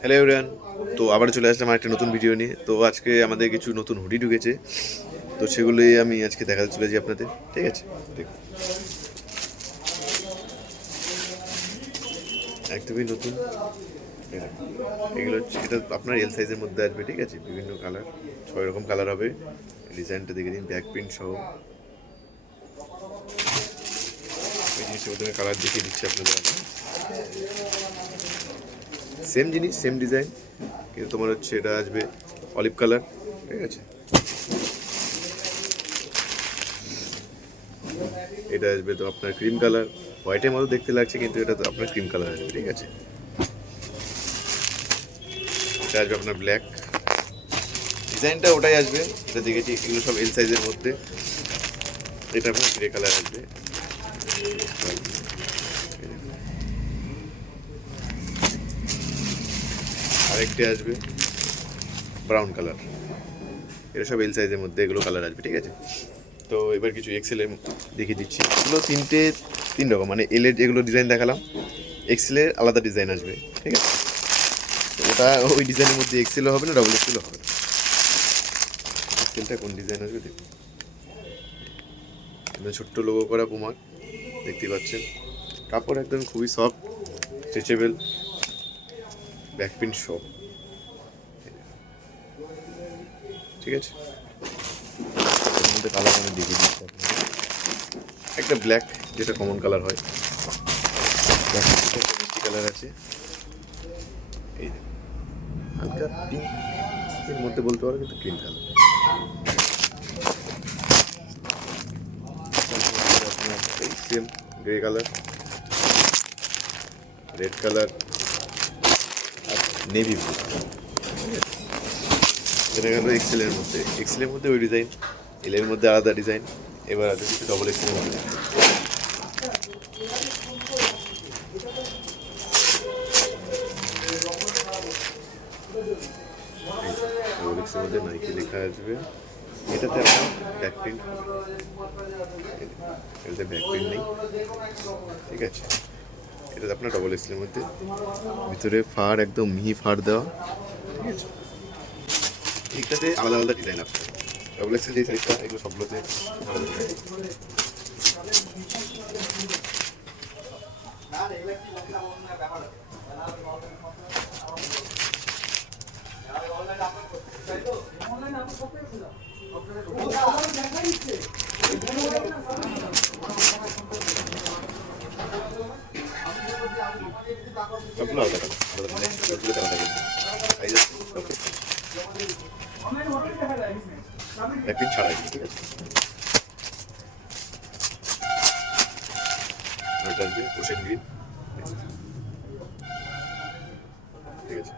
Hello everyone. তো আবার চলে আসলাম একটা নতুন ভিডিও নিয়ে। তো আজকে আমাদের কিছু নতুন হুডি ঢুকেছে, তো সেগুলোই আমি আজকে দেখাতে চলেছি আপনাদের। ঠিক আছে, দেখুন একদমই নতুন। এই দেখুন, এগুলো হচ্ছে, এটা আপনার এল সাইজের মধ্যে আসবে। ঠিক আছে, বিভিন্ন কালার, 6 রকম কালার হবে। ডিজাইনটা দেখে দিন, ব্যাক প্রিন্ট সহ। এই জিনিসটার মধ্যে কালার দেখিয়ে দিচ্ছি আপনাদের। সেম জিনিস, সেম ডিজাইন, কিন্তু তোমার হচ্ছে এটা আসবে অলিভ কালার। ঠিক আছে, এটা আসবে তো আপনার ক্রিম কালার। হোয়াইটের মতো দেখতে লাগছে, কিন্তু এটা তো আপনার ক্রিম কালার আসবে। ঠিক আছে, এটা আসবে আপনার ব্ল্যাক। ডিজাইনটা ওটাই আসবে, এটা দেখেছি। এগুলো সব এল সাইজের মধ্যে। এটা আপনার গ্রে কালার আসবে। আরেকটা আসবে ব্রাউন কালার। এটা সব এল সাইজের মধ্যে, এগুলো কালার আসবে। ঠিক আছে, তো এবার কিছু এক্সেলের দেখিয়ে দিচ্ছি। এগুলো তিন রকম, মানে এলের যেগুলো ডিজাইন দেখালাম, এক্সেলের আলাদা ডিজাইন আসবে। ঠিক আছে, তো ওটা ওই ডিজাইনের মধ্যে এক্সেলও হবে না, ডবল এক্সেলও হবে না। এক্সেলটা কোন ডিজাইন আসবে দেখুন, ছোট্ট লোগো করা পুমার, দেখতে পাচ্ছেন। কাপড় একদম খুবই সফট, স্ট্রেচেবল, ব্যাক প্রিন্ট সব। ঠিক আছে, এর মধ্যে কালার আমি দেখিয়ে দিচ্ছি আপনাকে। একটা ব্ল্যাক, যেটা কমন কালার হয়। ব্ল্যাক একটা মিষ্টি কালার আছে। এই দেখুন, হালকা পিঙ্ক এর মধ্যে বলতে পারো, কিন্তু ক্রিম কালার। এই same grey colour, red colour আর নেভি ব্লু। এটা গেল এক্সেলের মধ্যে। এক্সেলের মধ্যে ওই ডিজাইন, এলের মধ্যে আলাদা ডিজাইন। এবার আছে কিছু ডবল এক্সেলের মধ্যে। ডবল এক্সেলের মধ্যে নাইকি লেখা আসবে। এটাতে আপনার ব্যাক প্রিন্ট হবে, এটাতে ব্যাক প্রিন্ট নেই। ঠিক আছে, এটাতে আপনার ডবল এক্সেলের মধ্যে, ভিতরে ফার একদম মিহি ফার দেওয়া। ঠিক আছে, এইটাতে আলাদা আলাদা ডিজাইন আপনার। ডবল এক্সেল যে সাইজটা, এগুলো সবগুলোতে আলাদা ডিজাইন। সবগুলো আলাদা কালার, আলাদা ডিজাইন, সবগুলো আলাদা সাইজ আছে। ওকে, ব্যাকপ্রিন্ট ছাড়াই। ঠিক আছে, ওটা আসবে ওশেন গ্রিন। ঠিক আছে।